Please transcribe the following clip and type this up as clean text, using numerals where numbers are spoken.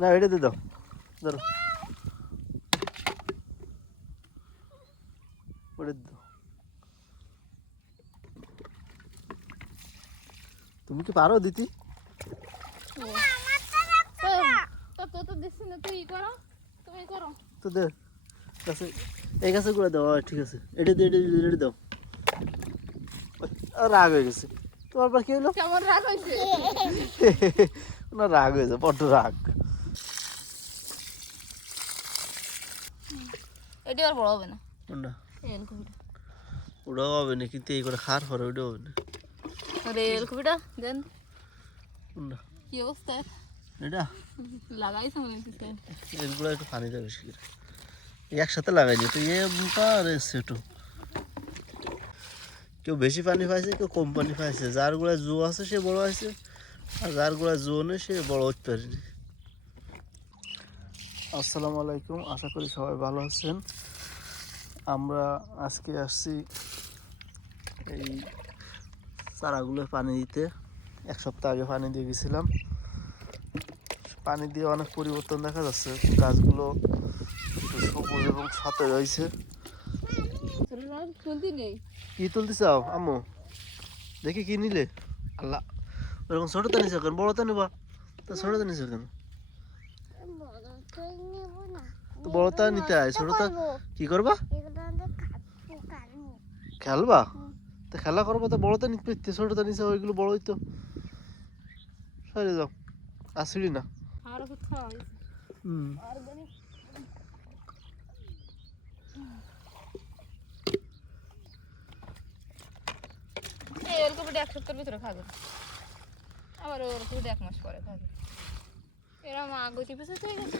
না এটা দিয়ে দাও, ধরো ওটা দিয়ে দাও। তুমি কি পারো দিতি? তো দিচ্ছি না, তুই করো, তুমি করো। তো দে গাছে, এই গাছে করে দাও। ঠিক আছে, এটা দিয়ে এটা দাও। রাগ হয়ে গেছে তোমার পর কি হলো? কেমন রাগ হয়েছে? না রাগ হয়েছে, বড্ড রাগ। এটা আর বড় হবে না। না এলকুপিটা, ওটাও হবে না, কিন্তু এই করে খার পরে ওটাও হবে না। আরে এলকুপিটা দেন। না কি অবস্থা? এটা লাগাইছে মনে হচ্ছে। এগুলো একটু পানি দেবে বেশি করে, একসাথে লাগাইনি তো এ মোটা আর ছোটো। কেউ বেশি পানি পাইছে, কেউ কম পানি পাইছে। যার গোড়ায় জো আছে সে বড় হয়েছে, আর যার গোড়ায় জো নেই সে বড় হতে পারেনি। আসসালামু আলাইকুম, আশা করি সবাই ভালো আছেন। আমরা আজকে আসছি এই চারাগুলো পানি দিতে। এক সপ্তাহ আগে পানি দিয়ে গেছিলাম। পানি দিয়ে অনেক পরিবর্তন দেখা যাচ্ছে, গাছগুলো একটু সবুজ এবং সতেজ হয়েছে। কি তুলতে চাও আম্মু? দেখি কি নিলে? আল্লাহ, ওরকম ছোটটা নিছো কেন? বড়টা নিবা তো, ছোটটা নিছো কেন? তো বড়টা নিতে আয়, ছোটটা কি করবা? খেলবা? তো খেলা করবা তো বড়টা নিতে পারতে, ছোটটা নিচে ওইগুলো বড় হইতো। সরে যাও, আসিলি না। এই ওলকপিটা এক সপ্তাহের ভিতরে খাবে, আবার ওলকপিটা 1 মাস পরে খাবে। এরকম আগতি পেছে হয়ে গেছে।